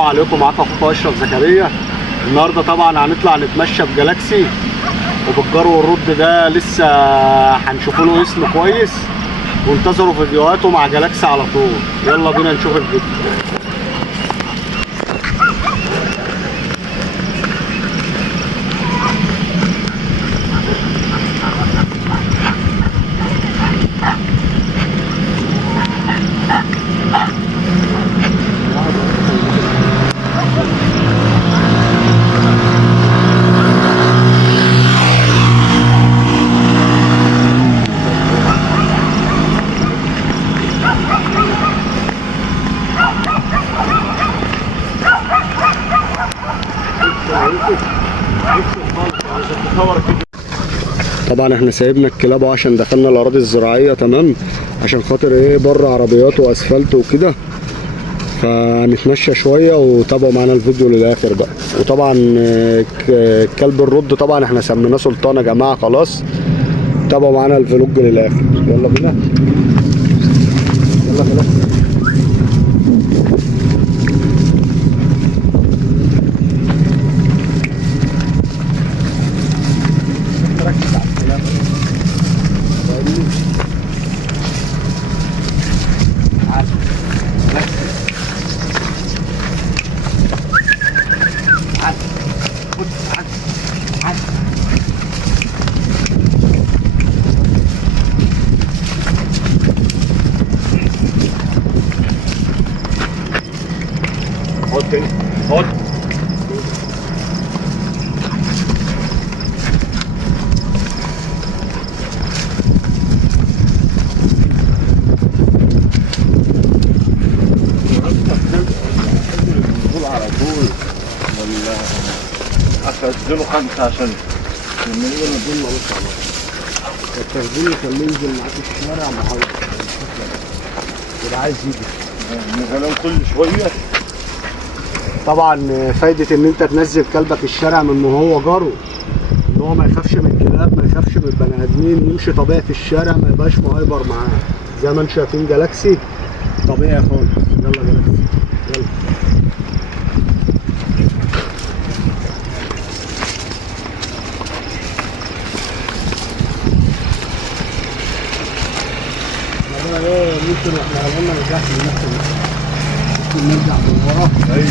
السلام عليكم، معاكم اخوكم اشرف زكريا. النهارده طبعا هنطلع نتمشى في جالاكسي، وبالجرو والرد ده لسه هنشوفوا له اسم كويس، وانتظروا فيديوهاته مع جالاكسي على طول. يلا بينا نشوف الفيديو. طبعا احنا سايبنا الكلاب عشان دخلنا الاراضي الزراعيه، تمام، عشان خاطر ايه بره عربيات واسفلت وكده، فنتمشى شويه وتابعوا معانا الفيديو للاخر بقى. وطبعا كلب الرد طبعا احنا سميناه سلطان يا جماعه، خلاص تابعوا معانا الفلوج للاخر. يلا بينا، يلا بينا. خد على طول، ولا افضله 5 عشان لما يجي ندول مالوش علاقه. التخزين يخليه ينزل معاك الشارع محاوط يبقى عايز يجي مثلا كل شويه. طبعا فايده ان انت تنزل كلبك الشارع من وهو جرو، ان هو ما يخافش من الكلاب، ما يخافش من البني ادمين، يمشي طبيعي في الشارع، ما يبقاش مهايبر معاه. زي ما انتم شايفين جالاكسي طبيعي خالص. يلا جالاكسي يلا. ممكن احنا قلنا ما نرجعش ممكن نرجع بالورا. ايوه